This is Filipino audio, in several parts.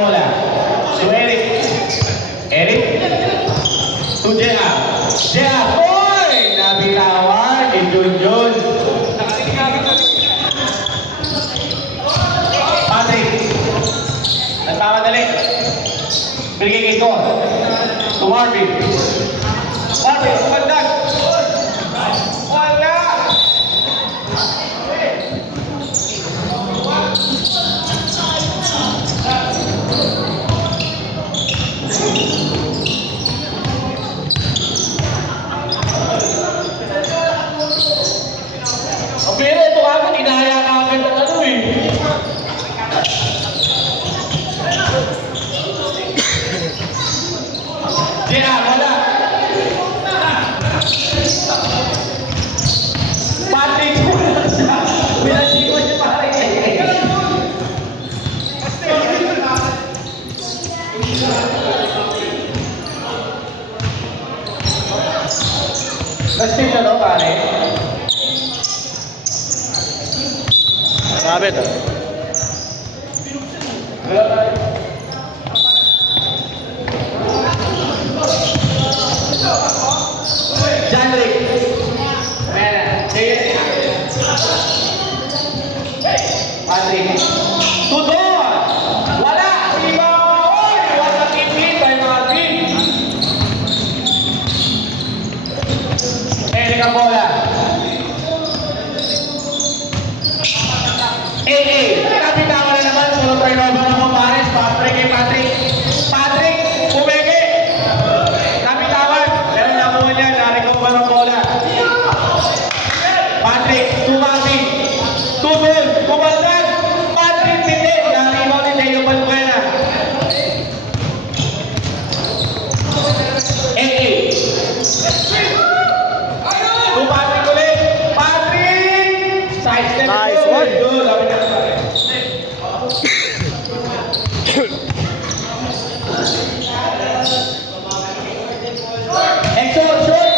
Bola. To Eric. Eric. To J.A. J.A. Boy! Nabitawan ni Junjun. Patrick. Nagpapadali. Binigay kay Don. To Marvin. Marvin, kumandag. Wala! Pero ito agad, inahaya ka agad ng ano eh. Kaya, wala. Patrick, wala siya. Pinasiko siya pare. Nasip na daw pare. Sabi ito. Janrik. Patrick. Tudor. Wala. Rebound. Wala tipid by Marvin. Eric ang bola. Kapitawan na naman. Puro turnover ng mga pares. Patrick kay Patrick. Patrick, umege. Kapitawan. Pero nakuha niya. Narecover ang bola. Patrick, tumami. Tudol, kumaldag. Patrick, hindi. Naribaw ni Leo Balbuena. Patrick ulit. Patrick! Side step. Nice one. Good. Exo, short.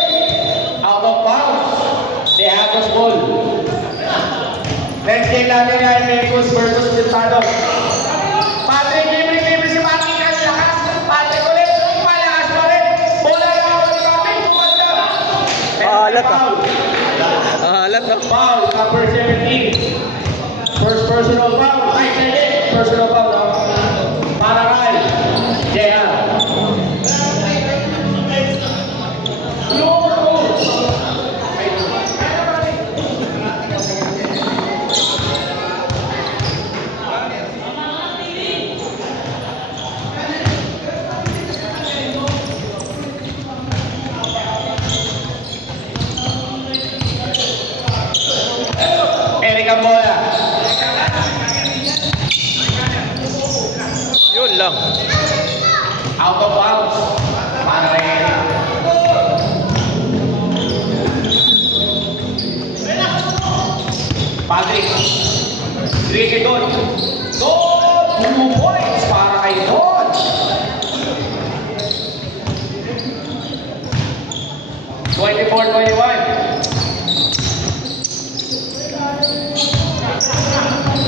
Out of bounds. They have the ball. Next game natin ay Mecos versus Gitano. Patrick, libre si Patrick. Ang lakas. Patrick ulit. Malakas pa rin. Bola na ako ni Patrick. Tumanda. Alat ah. Alat ah. Foul, number 17. First personal foul. Ay, second personal foul. Para kay J.A. Eric ang bola. Yun lang. Out of bounds. Para kay Eric. Patrick. Three kay Don. Don! 2 points para kay Don. Twenty-four, 21.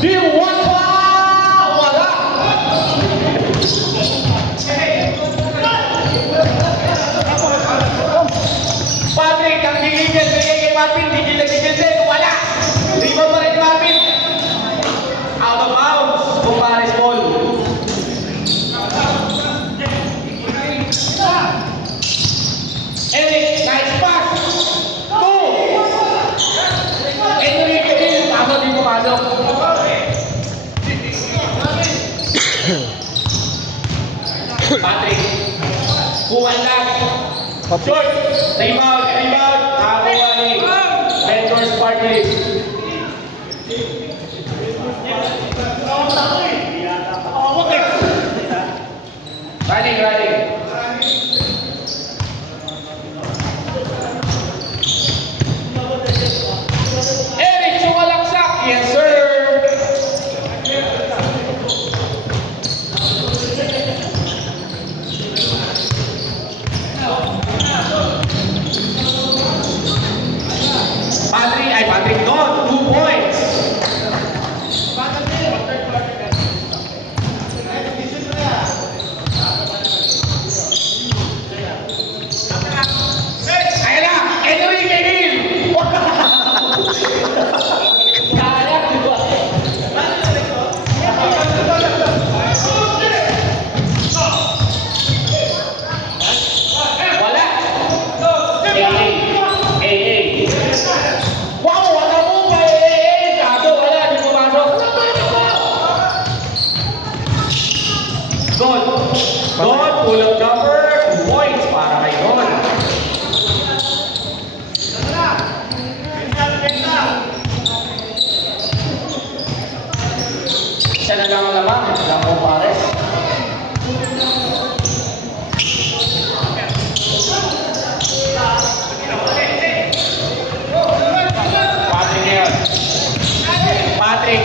D1 pa! Wala! Patrick, ang gigigil, bigay kay Marvin, gigil din, wala! Rebound pa rin kay Marvin. Out of bounds, Kumpares ball. Eric, nice pass! 2! Enrique din, pasok din pumasok. Patrick, kuwandag. Short, rebound, nakakuha ni Mentors Sparkley. Running. Eric, sumalaksak. Yes, sir. Patrick Don, 2 points. Gold. Gold, pull-up jumper, 2 points para kay Gold. Siya na lang ang lamang, lang po pares. Patrick ngayon. Patrick.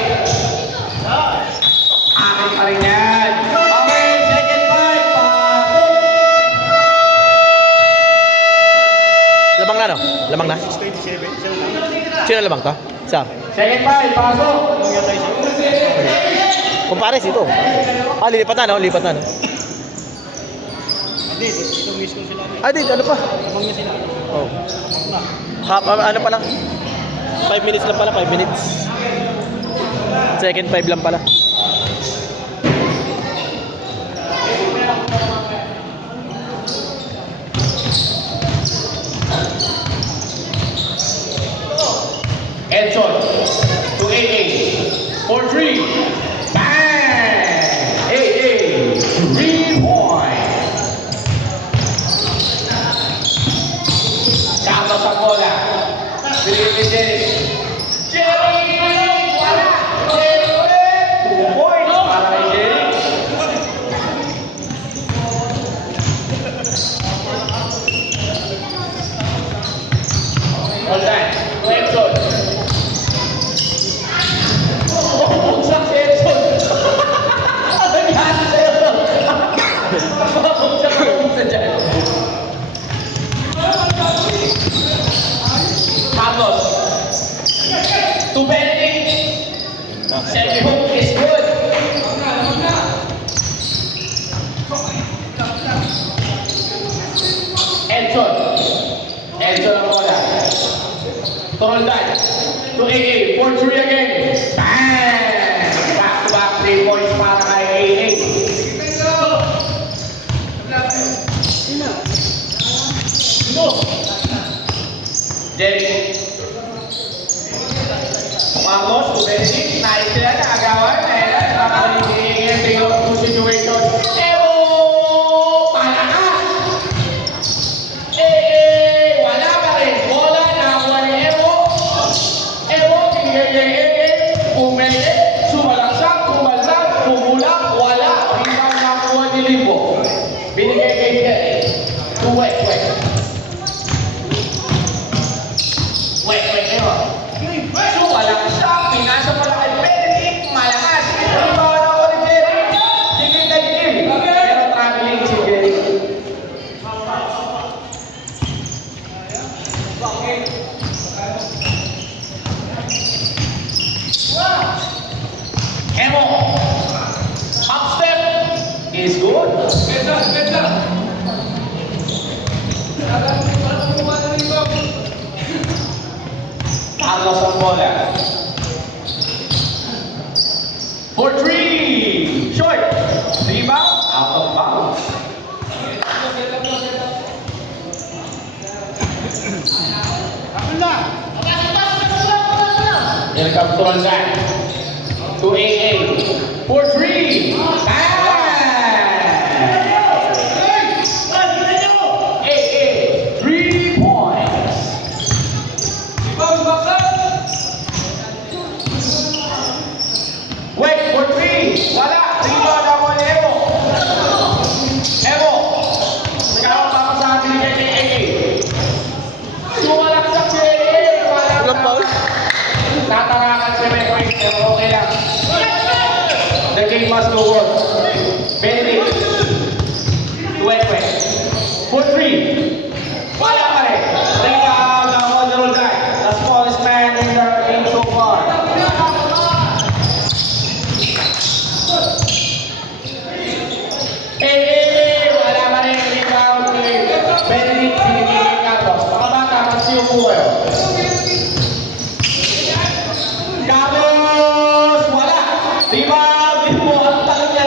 Akin pa rin yan. Okay, second five. Pasok. Lamang na, no? Lamang na? Sino lamang to? Isa. Second five. Pasok. Kumpares ito. Ah, lilipat na, no? Lipat na, no? Ah, di, ano pa? Oh. Ano pa lang? 5 minutes lang pala, 5 minutes. Second 5 lang pala. Edson to AA for 3. Bang! AA 3 point. Carlos ang bola. Bilhin Jerry. Jerry! Wala! Jerry ulit! 2 points para kay Jerry. All time. To Edson. Bumagsak si Edson. Ano nangyari sa'yo? Bumagsak ang pumunta dyan. Carlos. To Benedict. Second hook is good. Edson. Edson ang bola. To Roldan. To AA. 4-3 again. Bang! Back-to-back 3 points para kay AA. Jerry. Carlos to Benedict. Nice sila na agawan. Ayan, nakakaligigil. Tingnan ko situation. Ewo! Palakas! Wala pa rin. Bola nakuha ni Ewo. Ewo, binigay kay AA. Pumili. Sumalaksak, tumalak, tumulak. Wala. Rebound nakuha ni Limbo. Binigay kay Jerry. To Wet. Wet, Ewo. Sumalaksak. Pinasa pala kay Benedict. Malakas. Rebound nakuha ni Jerry. Digil na digil. Pero traveling si Jerry. Emo. Up step is good. Carlos ang bola. For 3. Short. Rebound. Out of bounds. Here comes Roldan. To AA. For 3. AA. 3 points. Wait, for 3. Wala. Rebound ako ni Evo. Evo. Nagkaroon pa ako sa akin kay AA. Sumalaksak si AA. Walang foul? Tatarakan si Mekoy. Pero okay lang. The game must go on. Benedict. Tuwekwe. For 3. Wala pa rin. Rebound ako ni Roldan. The smallest man in the game so far. Wala pa rin. Rebound ni Benedict. Binigay kay Carlos. Pakabata ang siyo po kayo. Carlos! Wala! Rebound! Din mo ang tanong niya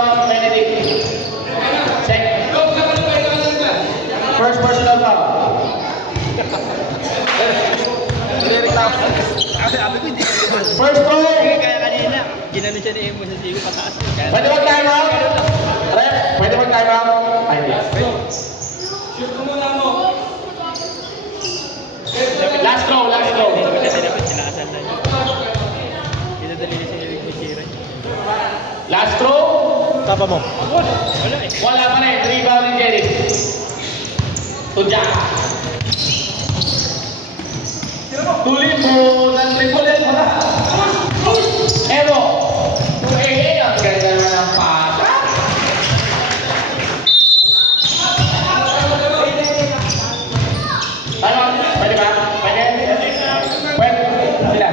foul, Benedict. Second. First personal foul. First goal. Kaya kanina, ginano siya ni Emo sa Sigo, pataas. Pwede mag-time out? Rep, pwede mag-time out? Ay, hindi. Last throw, last throw. Hindi naman siya dapat sinakasal na niya. Pinadali niya si Eric Bishira. Last throw. Tapa mo. Wala eh. Wala pa rin. Rebound ni Jerry. Tudya. Tuloy mo ng triple L pa. Evo. 2AA. Ang ganda naman ang pasa. Ano? Pwede ba? Pwede? Pwede. Sila.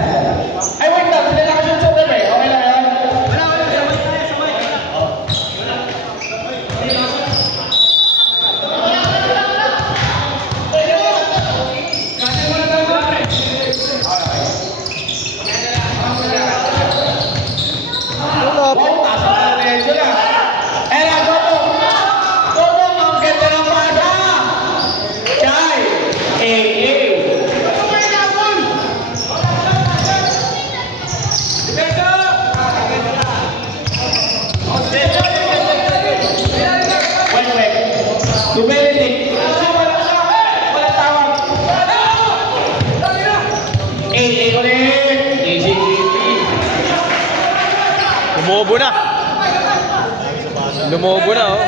Ay, wait lang. Sila nakashoot sa tabi. Okay lang yan? Wala pa. Wow, taas ang derecho lang. Era, Goto! Goto, ang ganda ng pasa! Chay! AA! Wait. To Benedict. Wala tawag. AA ulit. Easy. Lumobo na. Lumobo na, oh.